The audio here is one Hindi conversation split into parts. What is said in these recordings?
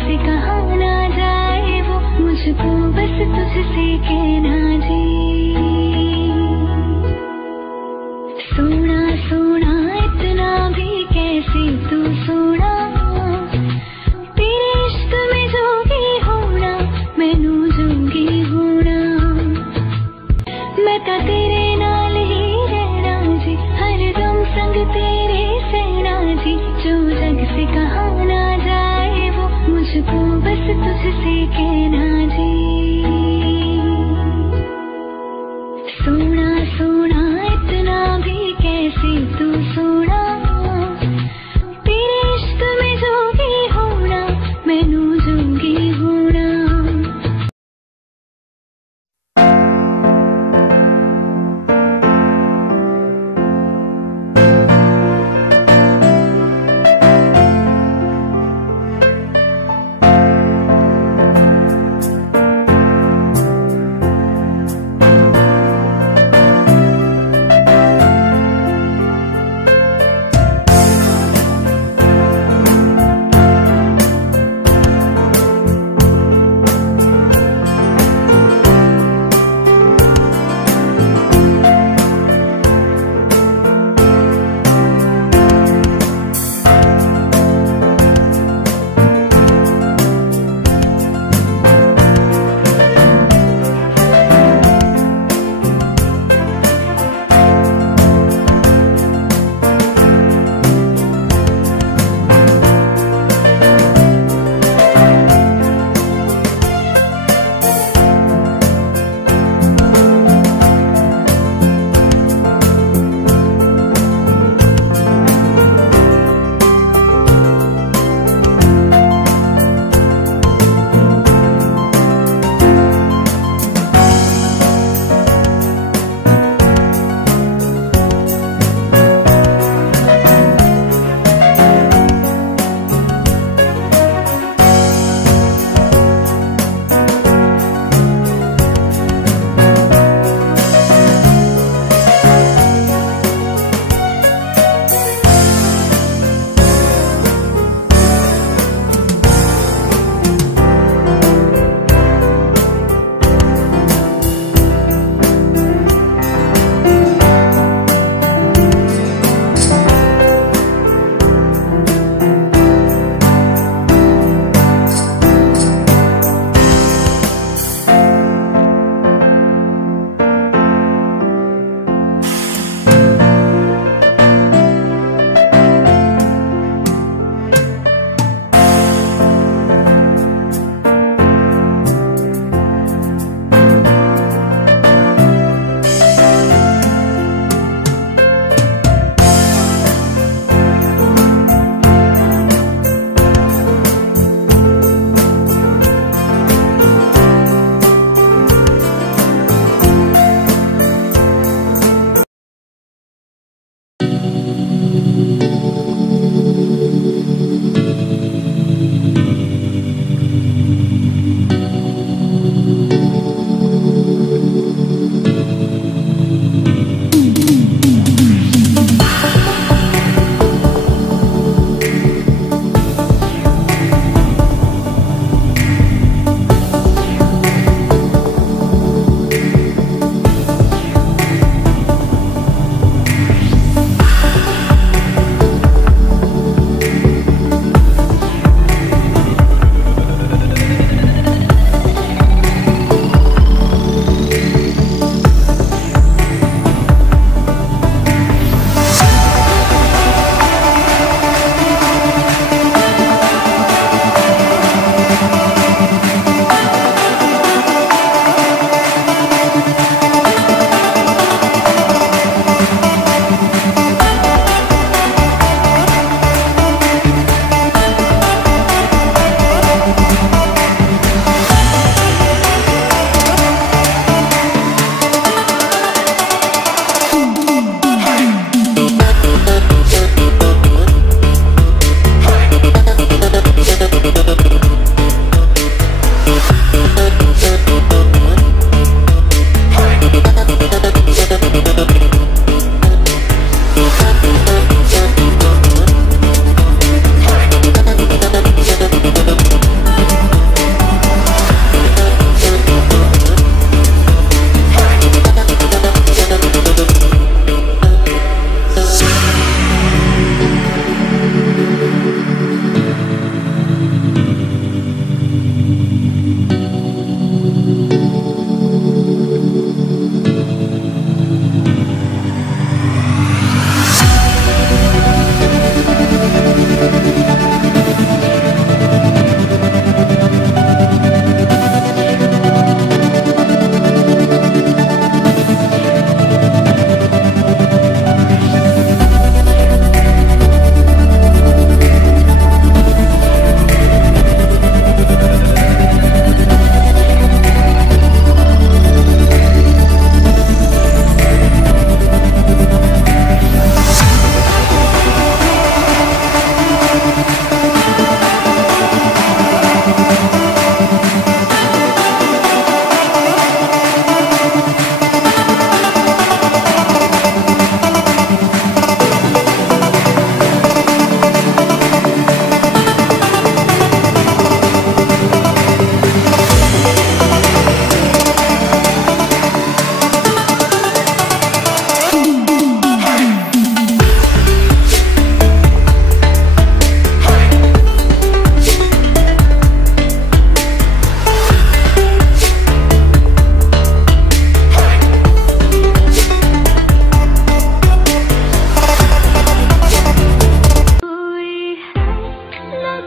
से कहा ना जाए वो, मुझको बस तुझसे कहना जी। सोना सोना इतना भी कैसे तू सोना, तेरे इश्क में जोगी होना, मैनू जोगी होना। मैं तो तेरे नाल ही रहना जी, हरदम संग तेरे सहना जी। जो जग से कहा ना जाए वो, मुझको बस तुझसे कहना जी।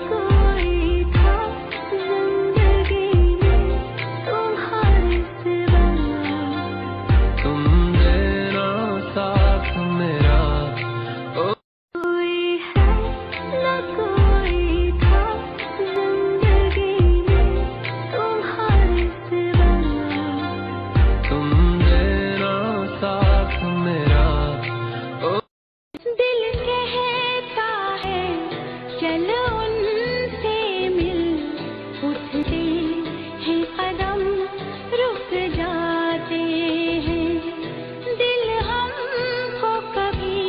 कोई था जिंदगी में तुम्हारे सिवा। तुम देना साथ मेरा, कोई है न कोई था जिंदगी में तुम्हारे सिवा। तुम देना साथ मेरा। दिल कहता है चलो उनसे मिल, उठते हैं कदम रुक जाते हैं। दिल हमको कभी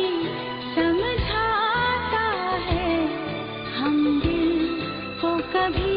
समझाता है, हम दिल को कभी